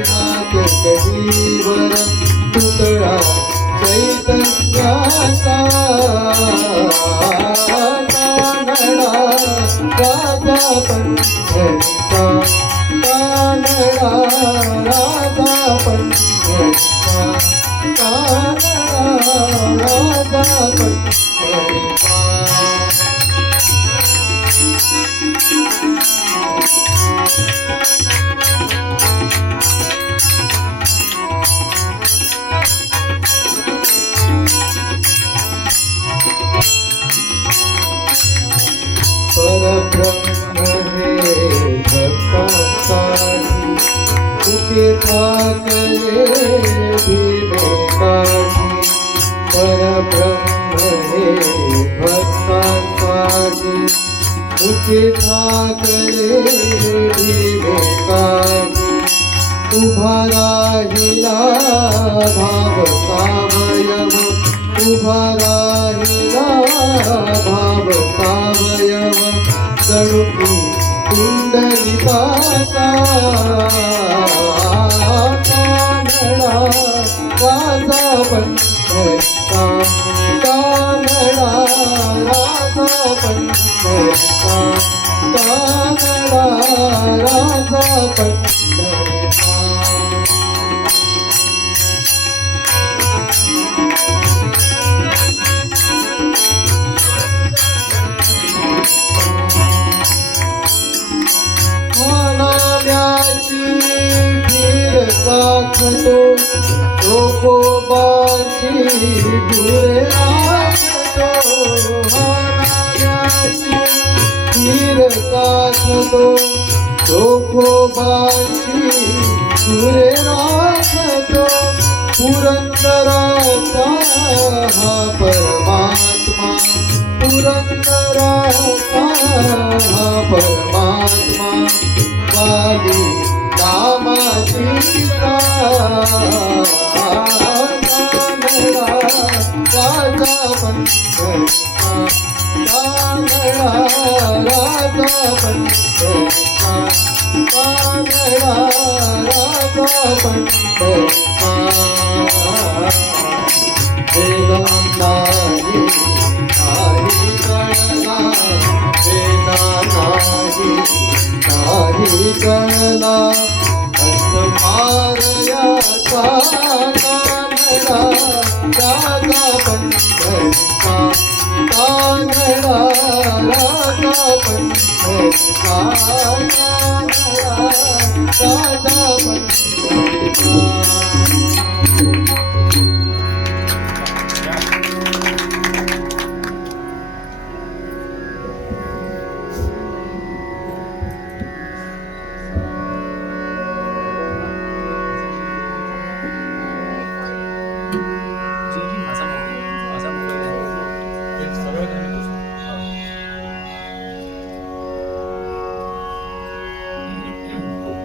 हात कटीवर पुतळा चैतन्याचा कानडा राजा पंढरीचा कानडा राजा पंढरीचा कानडा राजा पंढरीचा परब्रह्म हे भक्तांसाठी तुके ठाकले विवेकाची परब्रह्म हे भक्तांसाठी तुके ठाकले विवेकाची उभा राहिला भाव सावयव उभा राहिला भाव सावयव तडुकी कुंडलिकाचा कानडा राजा पंढरीचा कानडा राजा पंढरीचा कानडा राजा पंढरीचा म्हणाल्याची धीर साधतो चोखोबाची गुरे राखतो म्हणाल्याची धीर साधतो चोखोबाची गुरे राखतो पुरंदराचा हा परमात्मा पुरंदराचा हा परमात्मा वाली नामाची कानडा राजा पंढरीचा कानडा राजा पंढरीचा कानडा राजा पंढरीचा वेदांताही नाही कळला वेदांताही नाही कळला अंतमारयाचा कानडा राजा पंढरीचा कानडा राजा पंढरीचा कानडा राजा पंढरीचा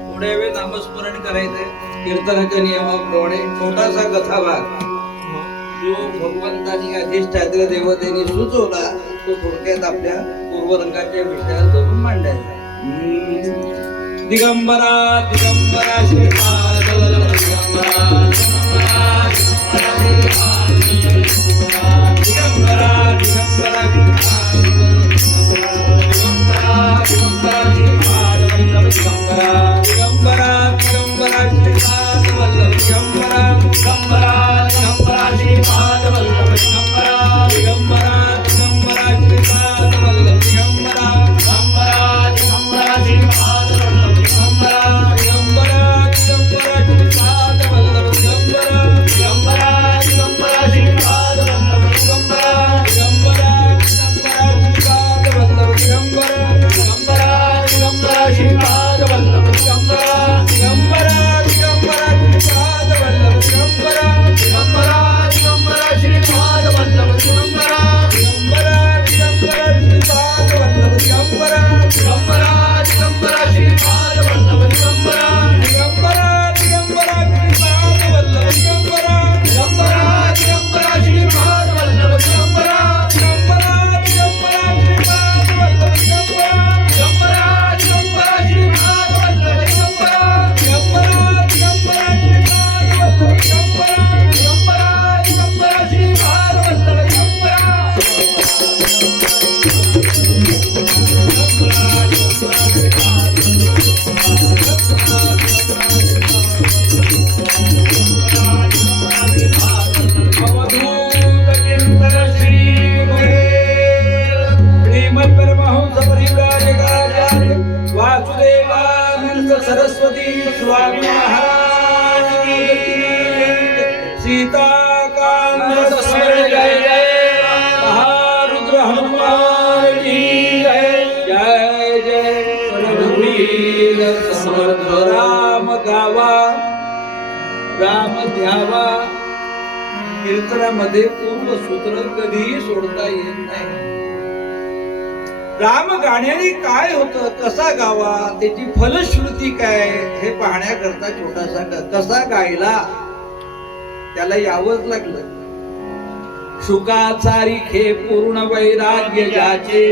थोड्या वेळ नामस्मरण करायचंय कीर्तनाच्या नियमाप्रमाणे छोटासा कथाभाग जो भगवंतानी अधिष्ठात्र देवतेने सुचवला तो थोडक्यात आपल्या पूर्वरंगाच्या विषयात धरून मांडायचा दिगंबरा दिगंबरा श्रीपाद दिगंबरा दिगंबरा दिगंबरा दिगंबरा दिगंबरा श्रीपाद वल्लभ दिगंबरा दिगंबरा दिगंबरा श्रीपाद वल्लभ दिगंबरा दिगंबरा दिगंबरा श्रीपाद वल्लभ दिगंबरा दिगंबरा दिगंबरा श्रीपाद वल्लभ दिगंबरा दिगंबरा दिगंबरा श्रीपाद वल्लभ दिगंबरा दिगंबरा दिगंबरा श्रीपाद वल्लभ दिगंबरा दिगंबरा दिगंबरा श्रीपाद वल्लभ दिगंबरा दिगंबरा दिगंबरा श्रीपाद वल्लभ सीताकांत स्मर जय जय महारुद्र हनुमान की जय जय जय रघुवीर समर्थ राम गावा राम ध्यावा. कीर्तनामध्ये पूर्ण सूत्र कधीही सोडता येत नाही. राम गाण्याने काय होतं, कसा गावा, त्याची फलश्रुती काय हे पाहण्याकरता छोटासा कसा गायला त्याला यावंच लागलं. शुकाचा रिखे पूर्ण वैराग्य ज्याचे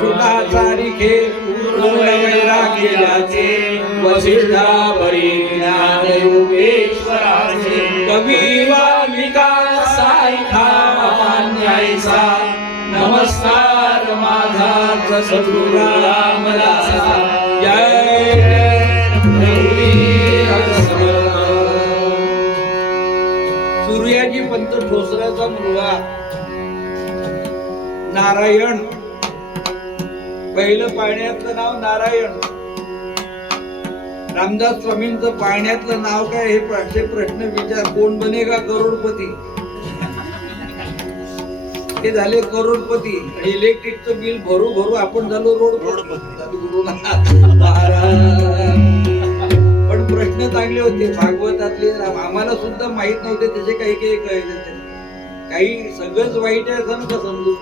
शुकाचा रिखे पूर्ण वैराग्य ज्याचे वसिष्ठावरी ज्ञान योगेश्वराचे कवी वाल्मिका सारिखा मान्यायचा नमस्कार माझा सद्गुरू रामदासा. जय सूर्याजी पंत ठोसराचा मुलगा नारायण. पहिलं पाळण्यातलं नाव नारायण. रामदास स्वामींचं पाळण्यातलं नाव काय हे प्रश्न विचार. कोण बनेगा करोडपती. हे झाले करोडपती. इलेक्ट्रिकचं बिल भरू भरू आपण झालो रोडपती. पण प्रश्न चांगले होते भागवतातले. आम्हाला सुद्धा माहित नव्हते त्याचे काही काही कळले. काही सगळंच वाईट आहे असं नका समजू.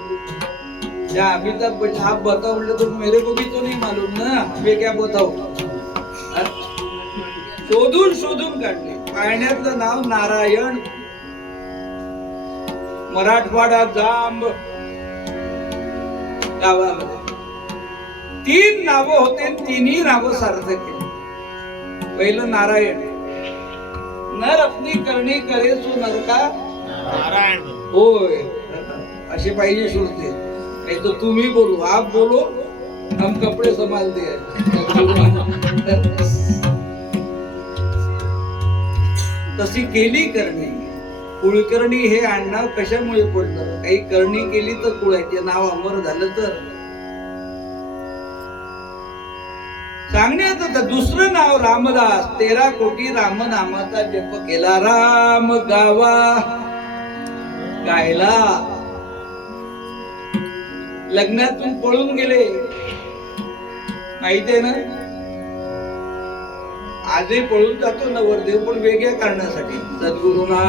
त्या अमिताभ बच्चन आप बताओ म्हटलं तर मेरे को भी तो नहीं मालूम ना मैं क्या बताऊ. शोधून शोधून काढले. पाळण्यातलं नाव नारायण. मराठवाडा जांब गावामध्ये 3 नावं होते. 3ही नावं सार्थक केली. पहिलं नारायण. नर अपनी करणी करे सो नरका नारायण. होय असे पाहिजे श्रोते. नाही तर तुम्ही बोलो आप बोलो हम कपडे संभालते हैं. तशी केली करणी. कुळकर्णी हे आडनाव कशामुळे पडलं. काही करणी केली तर कुळाचे नाव अमर झालं तर. सांगण्यात होतं दुसरं नाव रामदास. 13 कोटी रामनामाचा जप केला. राम गावा गायला. लग्नातून पळून गेले माहिती आहे ना. आजही पळून जातो नवरदेव पण वेगळ्या कारणासाठी. सद्गुरूंना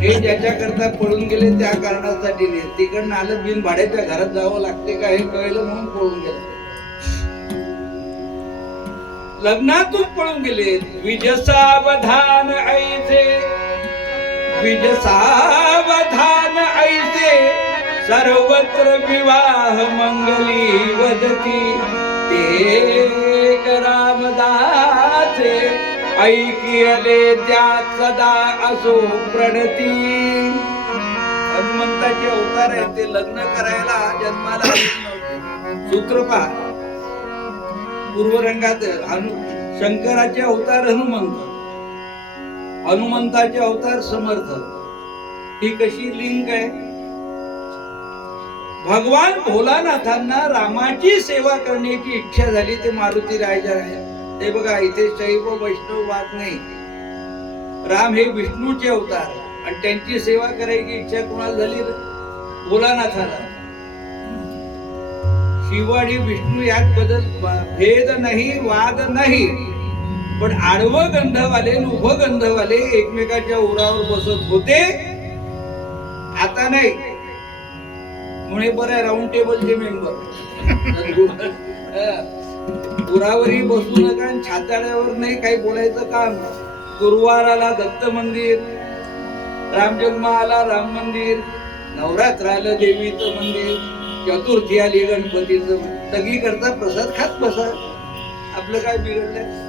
हे ज्याच्या करता पळून गेले त्या कारणासाठी नाही. तिकडनं आलं बिन भाड्याच्या घरात जावं लागते का हे कळलं म्हणून पळून गेले. लग्नातून पळून गेले. द्विजसावधान ऐसे द्विजसावधान ऐसे सर्वत्र विवाह मंगली वदती. ते रामदासे ऐकियले त्यात सदा असो प्रणती. हनुमंताचे अवतार आहे. ते लग्न करायला जन्माला सूत्र पहा. पूर्वरंगात शंकराचे अवतार हनुमंत. हनुमंताचे अवतार समर्थ. ही कशी लिंक आहे. भगवान भोलानाथांना रामाची सेवा करण्याची इच्छा झाली. ते मारुती राजा आहे. ते बघा इथे शैव वैष्णव वाद नाही. राम हे विष्णूचे अवतार आणि त्यांची सेवा करायची इच्छा कोणाला झाली. भोलानाथाला. शिव आणि विष्णू यात बदल भेद नाही वाद नाही. पण आडवं गंधवाले उभं गंधवाले एकमेकाच्या उरावर बसत होते. आता नाही. म्हणे बरं राऊंड टेबलचे मेंबर उरावरही बसू नका आणि छाताड्यावर नाही काही बोलायचं काम. गुरुवार आला दत्त मंदिर. रामजन्म आला राम मंदिर. नवरात्र आलं देवीचं मंदिर. चतुर्थी आली गणपतीचं. सगळी करता प्रसाद खात बसा. आपलं काय बिघडलंय.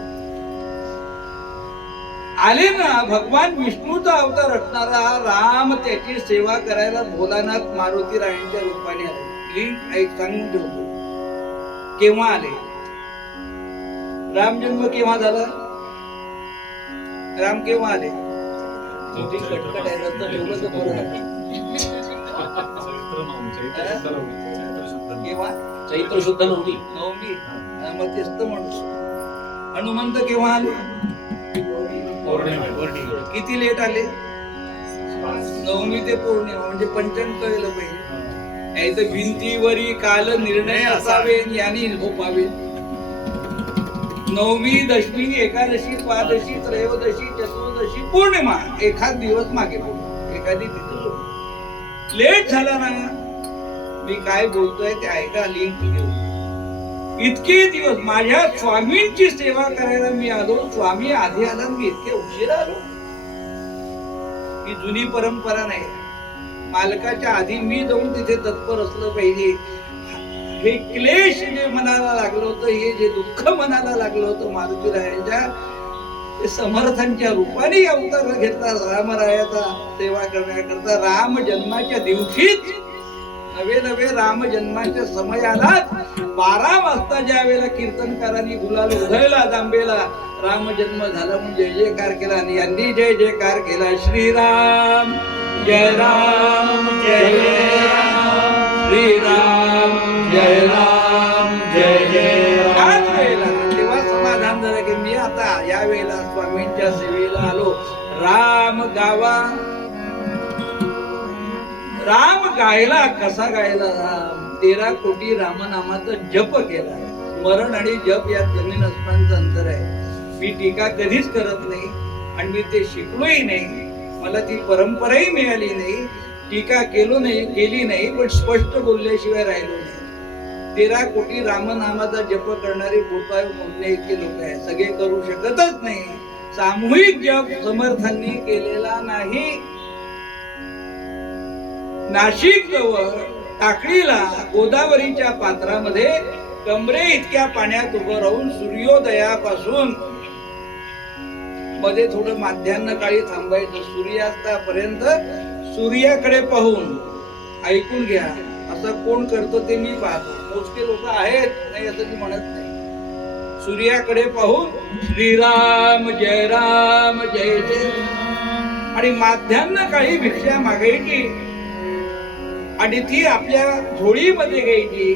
आले ना भगवान विष्णूचा अवतार असणारा राम त्याची सेवा करायला भोलानाथ मारुती रायांच्या रूपाने आले. लिंक ऐक सांगून ठेवतो. केव्हा आले. राम जन्म केव्हा झाला. राम केव्हा आले. कटकट आहे रस्ता ठेवलं तर बरं. केव्हा चैत्र शुद्ध नवमी. नवमी. मग तेच तर म्हणतो. हनुमंत केव्हा आले. किती लेट आले? नवमी ते पौर्णिमा म्हणजे पंचम कळलं पाहिजे. नाही तर भिंतीवरी काल निर्णय असावे यानी होपावे. नवमी, दशमी, एकादशी, द्वादशी, त्रयोदशी, चतुर्दशी, पौर्णिमा एखाद दिवस मागे पडतो, एखादी तिथं लेट झाला ना. मी काय बोलतोय ते ऐका, लिंक घेऊन. इतके दिवस माझ्या स्वामींची सेवा करायला मी आलो. स्वामी आधी आला, मी इतके उशिरा आलो. ही जुनी परंपरा नाही. मालकाच्या आधी मी जाऊन तिथे तत्पर असलं पाहिजे. हे क्लेश जे मनाला लागलं होतं, हे जे दुःख मनाला लागलं होतं मारुतीरायाच्या, ते समर्थांच्या रूपाने अवतार घेतला रामरायाचा सेवा करण्याकरता. राम जन्माच्या दिवशीच नवे राम जन्माच्या समयालाच 12 वाजता ज्या वेळेला कीर्तनकारांनी गुलाल उधळला जांबेला, राम जन्म झाला म्हणून जय जयकार केला. आणि यांनी जय जयकार केला. श्रीराम जय राम जय जय राम, श्रीराम जय राम जय जय राम. त्याच वेळेला तेव्हा समाधान झालं की मी आता या वेळेला स्वामींच्या सेवेला आलो. राम गावा. राम गायला. कसा गायला? राम 13 कोटी रामनामाचा जप केला. स्मरण आणि जप यात जमीन अस्मानचं अंतर आहे. मी टीका कधीच करत नाही आणि मी ते शिकलोही नाही. मला ती परंपराही मिळाली नाही. टीका केली नाही, पण स्पष्ट बोलल्याशिवाय राहिलो नाही. 13 कोटी रामनामाचा जप करणारे गोपाळ मोजणे इतके लोक आहेत. सगळे करू शकतच नाही. सामूहिक जप समर्थांनी केलेला नाही. नाशिक जवळ टाकळीला गोदावरीच्या पात्रामध्ये कमरे इतक्या पाण्यात उभं राहून सूर्योदयापासून मध्ये थोडं माध्यान्ह काळी थांबायचं. सूर्यास्तापर्यंत सूर्याकडे पाहून ऐकून घ्या. असं कोण करतं ते मी पाहतो. मोजके लोक आहेत, नाही असं मी म्हणत नाही. सूर्याकडे पाहून श्रीराम जय राम जय जय. आणि माध्यान्ह काळी भिक्षा मागायची आणि ती आपल्या झोळीमध्ये घ्यायची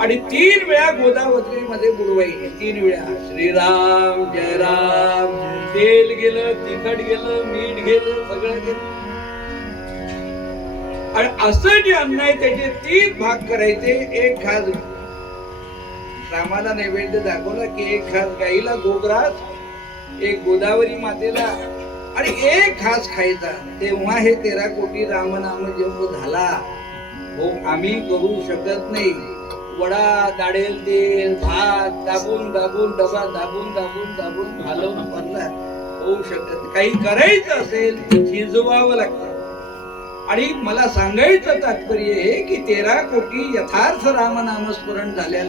आणि 3 वेळा गोदावरीमध्ये बुडवायची. 3 वेळा श्रीराम जय राम. तेल गेलं, तिखट गेलं, मीठ गेलं, सगळं गेलं. आणि असं जे अन्न आहे त्याचे 3 भाग करायचे. 1 घास रामाला नैवेद्य दाखवला की 1 घास गाईला गोग्रास, 1 गोदावरी मातेला आणि 1 घास खायचा. तेव्हा हे 13 कोटी रामनाम जप झाला. हो, आम्ही करू शकत नाही. वडा, दाढेल तेल, भात दाबून दाबून, डबा दाबून दाबून दाबून घालवून बनला होऊ शकत. काही करायचं असेल तर शिजवावं लागतं. आणि मला सांगायचं तात्पर्य हे की 13 कोटी यथार्थ रामनामस्मरण झाल्या